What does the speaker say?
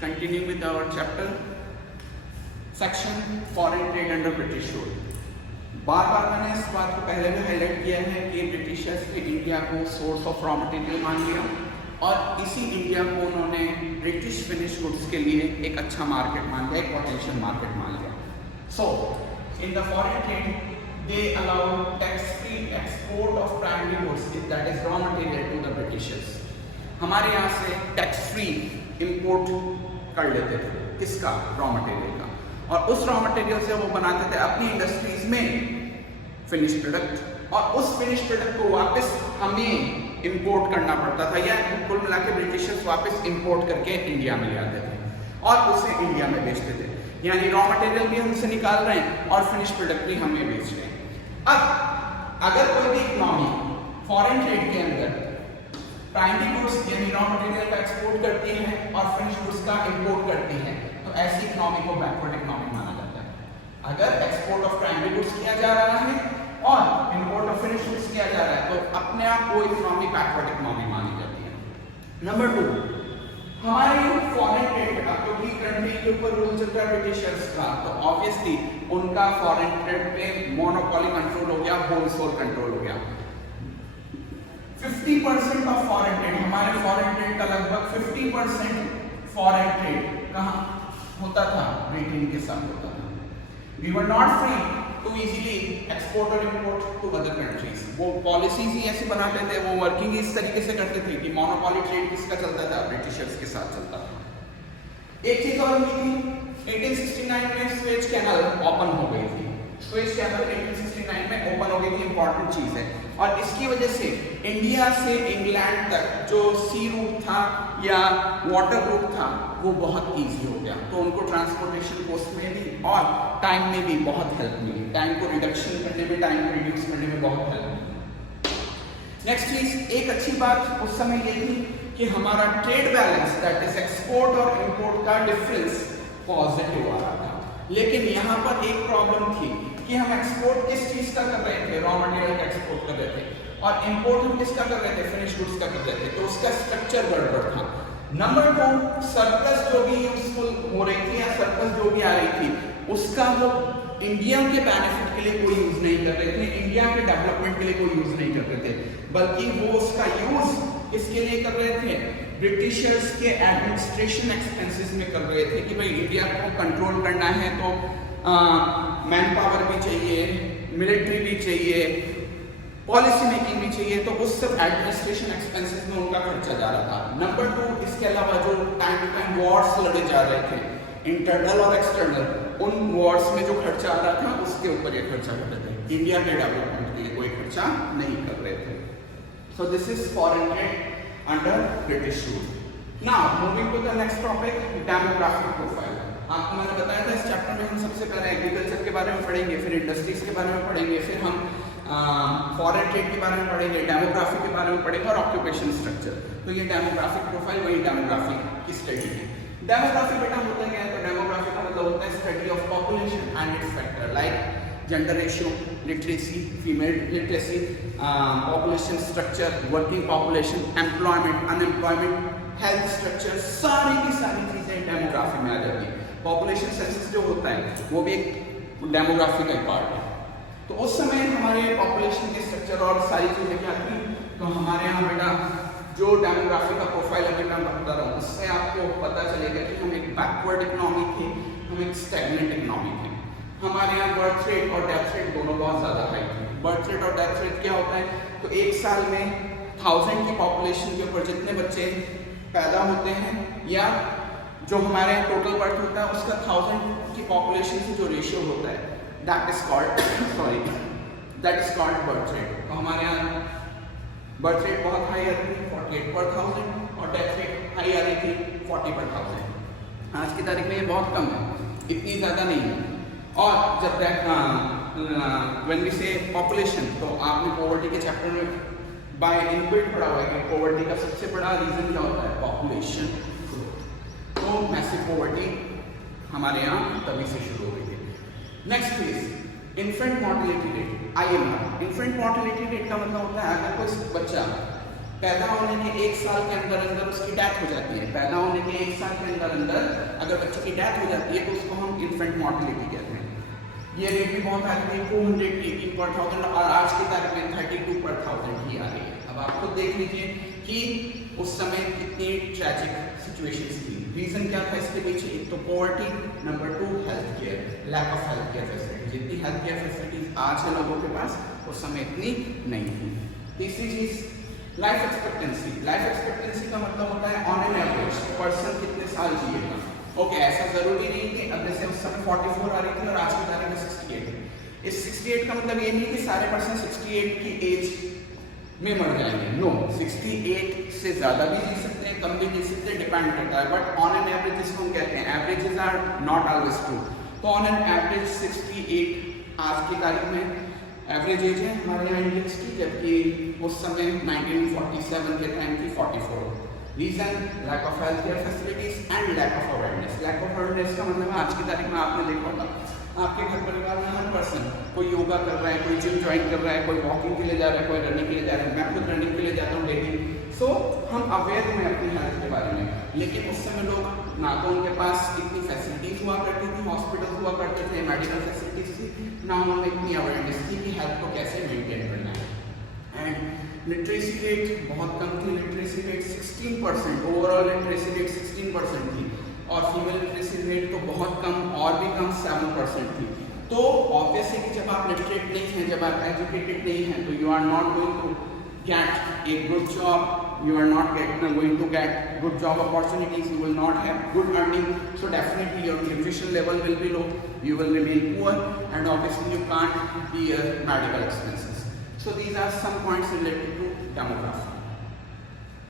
continuing with our chapter section foreign trade under British rule. बार बार मैंने इस बात को पहले भी हाईलाइट किया है कि ब्रिटिशर्स ने इंडिया को सोर्स ऑफ रॉ मटेरियल मान लिया और इसी इंडिया को उन्होंने ब्रिटिश फिनिश गुड्स के लिए एक अच्छा मार्केट मान लिया, एक पोटेंशियल मार्केट मान लिया. So in the foreign trade they allow tax-free export of primary goods, that is raw material, to the Britishers. हमारे यहाँ से टैक्स-फ्री इंपोर्ट कर लेते थे किसका, रॉ मटेरियल का, और उस रॉ मटेरियल से वो बनाते थे अपनी इंडस्ट्रीज में फिनिश प्रोडक्ट, और उस फिनिश प्रोडक्ट को वापस हमें इंपोर्ट करना पड़ता था, या कुल मिला के ब्रिटिशर्स वापस इंपोर्ट करके इंडिया में ले आते थे और उसे इंडिया में बेचते थे. यानी रॉ मटेरियल भी हमसे निकाल रहे हैं और फिनिश प्रोडक्ट भी हमें बेच रहे हैं. अब अगर कोई भी इकोनॉमी फॉरेन ट्रेड के अंदर प्राइमरी गुड्स यानी रॉ मटेरियल का एक्सपोर्ट करती है और फिनिश गुड्स का इंपोर्ट करती है, तो ऐसी इकोनॉमी को बैकवर्ड इकोनॉमी माना जाता है. अगर एक्सपोर्ट ऑफ प्राइमरी गुड्स किया जा रहा है और इंपोर्ट ऑफ फिनिश गुड्स किया जा रहा है, तो अपने आप वो इकोनॉमी बैकवर्ड इकोनॉमी मानी जाती है. नंबर 2, हमारे फॉरेन ट्रेड का क्योंकि कंट्री के ऊपर रूल चलता है ब्रिटिशर्स का, तो ऑब्वियसली उनका फॉरेन ट्रेड पे मोनोपोली कंट्रोल हो गया, होलसेल कंट्रोल हो गया. 50% ऑफ फॉरेन ट्रेड, हमारे फॉरेन ट्रेड का लगभग 50% फॉरेन ट्रेड कहाँ होता था, ब्रिटेन के साथ होता था. We were not free to easily export और इंपोर्ट टू अदर कंट्रीज. वो पॉलिसीज ही ऐसी बनाते थे, वो वर्किंग इस तरीके से करते थे कि मोनोपोली ट्रेड किसका चलता था, ब्रिटिशर्स के साथ चलता था. एक चीज और हुई थी, 1869 में स्वेज कैनाल ओपन हो गई थी. स्वेज कैनाल 1869 में ओपन हो गई थी, इंपॉर्टेंट चीज है, और इसकी वजह से इंडिया से इंग्लैंड तक जो सी रूट था या वाटर रूट था वो बहुत इजी हो गया. तो उनको ट्रांसपोर्टेशन कॉस्ट में भी और टाइम में भी बहुत हेल्प मिली. टाइम को रिडक्शन करने में, टाइम को रिड्यूस करने में बहुत हेल्प मिली. नेक्स्ट चीज, एक अच्छी बात उस समय ये थी कि हमारा trade balance that is export और इंपोर्ट का डिफरेंस पॉजिटिव आ रहा था. लेकिन यहाँ पर एक प्रॉब्लम थी कि हम एक्सपोर्ट किस चीज का कर रहे थे, रॉ मटेरियल का एक्सपोर्ट कर रहे थे, और इंपोर्ट हम किसका कर रहे थे, फिनिश गुड्स का कर रहे थे. तो उसका स्ट्रक्चर गड़बड़ था. नंबर 2, सरप्लस जो भी यूजफुल हो रही थी या सरप्लस जो भी आ रही थी, उसका वो इंडिया के बेनिफिट के लिए कोई यूज नहीं कर रहे थे, इंडिया के डेवलपमेंट के लिए कोई यूज नहीं कर रहे थे, बल्कि वो उसका यूज किसके लिए कर रहे थे, ब्रिटिशर्स के एडमिनिस्ट्रेशन एक्सपेंसेस में कर रहे थे कि भाई इंडिया को कंट्रोल करना है तो मैन पावर भी चाहिए, मिलिट्री भी चाहिए, पॉलिसी मेकिंग भी चाहिए, तो उस सब एडमिनिस्ट्रेशन एक्सपेंसेस में उनका खर्चा जा रहा था. नंबर 2, इसके अलावा जो टाइम टू टाइम वॉर्स लड़े जा रहे थे, इंटरनल और एक्सटर्नल, उन वॉर्स में जो खर्चा आ रहा था उसके ऊपर ये खर्चा कर रहे थे. इंडिया के डेवलपमेंट के लिए कोई खर्चा नहीं कर रहे थे. So this is foreign trade under British rule. Now moving to the next topic, demographic profile. आपको मैंने बताया था इस चैप्टर में हम सबसे पहले एग्रीकल्चर के बारे में पढ़ेंगे, फिर इंडस्ट्रीज के बारे में पढ़ेंगे, फिर हम फॉरेन ट्रेड के बारे में पढ़ेंगे, डेमोग्राफी के बारे में पढ़ेंगे और ऑक्यूपेशन स्ट्रक्चर. तो ये डेमोग्राफिक प्रोफाइल वही डेमोग्राफी की स्टडी है. डेमोग्राफी बेटा होता क्या है, तो डेमोग्राफी का मतलब होता है study of population and it's factor like gender ratio, literacy, female literacy, population structure, working population, employment, unemployment, health structure, सारी की सारी चीजें डेमोग्राफी में आ जाती है. पॉपुलेशन सेंसस जो होता है वो भी एक डेमोग्राफी का पार्ट है. तो उस समय हमारे पॉपुलेशन के स्ट्रक्चर और सारी चीजें क्या थी, तो हमारे यहाँ बेटा जो डेमोग्राफी का प्रोफाइल अभी मैं बता रहा हूँ उससे आपको पता चलेगा कि हम एक बैकवर्ड इकोनॉमी थे, हम एक स्टैग्नेंट इकोनॉमी थे. हमारे यहाँ बर्थ रेट और डेथ रेट दोनों बहुत ज्यादा हाई थी. बर्थ रेट और डेथ रेट क्या होता है, तो एक साल में 1000 की पॉपुलेशन के ऊपर जितने बच्चे पैदा होते हैं या जो हमारे टोटल बर्थ होता है उसका 1000 की पॉपुलेशन से जो रेशियो होता है that is called birth rate. तो हमारे यहाँ बर्थ रेट बहुत हाई आ रही थी 48/1000 और डेथ रेट हाई आ रही थी 40/1000. आज की तारीख में ये बहुत कम है, इतनी ज़्यादा नहीं है. और जब व्हेन वी से पॉपुलेशन, तो आपने पॉवर्टी के चैप्टर में बाय इनबिल्ट पढ़ा हुआ है कि पॉवर्टी का सबसे बड़ा रीजन क्या होता है, पॉपुलेशन ग्रोथ. तो मैसिव पॉवर्टी हमारे यहाँ तभी से शुरू हो गई थी. Next please, infant mortality rate, IMR. Infant mortality rate का मतलब होता है अगर कोई बच्चा पैदा होने के 1 साल के अंदर अंदर उसकी डेथ हो जाती है। पैदा होने के 1 साल के अंदर अंदर अगर बच्चे की डेथ हो जाती है तो उसको हम इन्फेंट मॉर्टेलिटी कहते हैं। ये रेट भी बहुत हाई है, 218 पर 1000 और आज की तारीख में 32 पर 1000 ही आ रही है। अब आप खुद देख लीजिए कि उस समय कितनी ट्रैजिक सिचुएशंस थी। रीजन क्या था इसके पीछे? एक तो poverty, number 2 health care, lack of health care facility. जितनी हेल्थ केयर फैसिलिटीज आज है लोगों के पास, उस समय इतनी नहीं थी। तीसरी चीज लाइफ एक्सपेक्टेंसी। लाइफ एक्सपेक्टेंसी का मतलब होता है ऑन एन एवरेज पर्सन कितने साल जिएगा। ओके, ऐसा जरूरी नहीं कि अब जैसे उस समय 44 आ रही थी और आज की तारीख में 68। इस 68 का मतलब ये नहीं कि सारे पर्सन 68 की एज में मर जाएंगे। नो, 68 से ज्यादा भी जी सकते हैं, कम भी जी सकते हैं, डिपेंड करता है। बट ऑन एन एवरेज जिसको हम कहते हैं, averages are not always true. तो ऑन एन एवरेज 68 आज की तारीख में एवरेज एज है हमारे यहाँ इंडियंस की, जबकि उस समय 1947 के टाइम की 44। Reason lack of health care facilities and lack of awareness. Lack of awareness का मतलब आज की तारीख में आपने देखा होगा आपके घर परिवार में हर पर्सन कोई योगा कर रहा है, कोई जिम ज्वाइन कर रहा है, कोई वॉकिंग के लिए जा रहा है, कोई रनिंग के लिए जा रहा है। मैं खुद रनिंग के लिए जाता हूँ डेली। सो हम अवेयर हैं अपनी हेल्थ के बारे में। लेकिन उस समय लोग ना तो उनके पास इतनी फैसिलिटीज हुआ करती थी, हॉस्पिटल हुआ करते थे, मेडिकल फैसिलिटीज थी, ना उनमें इतनी अवेयरनेस थी कि हेल्थ को कैसे मेंटेन करना है। एंड लिटरेसी रेट बहुत कम थी। Literacy rate 16%, overall literacy rate 16% थी और फीमेल लिटरेसी रेट तो बहुत कम और भी कम 7% थी। तो ऑब्वियसली कि जब आप लिटरेट नहीं हैं, जब आप एजुकेटेड नहीं हैं, तो you are not going to get a good job, you are not going to get good job opportunities, you will not have good earning, so definitely your nutrition level will be low, you will remain poor, and obviously you can't bear medical expenses. So these are some points related to demography.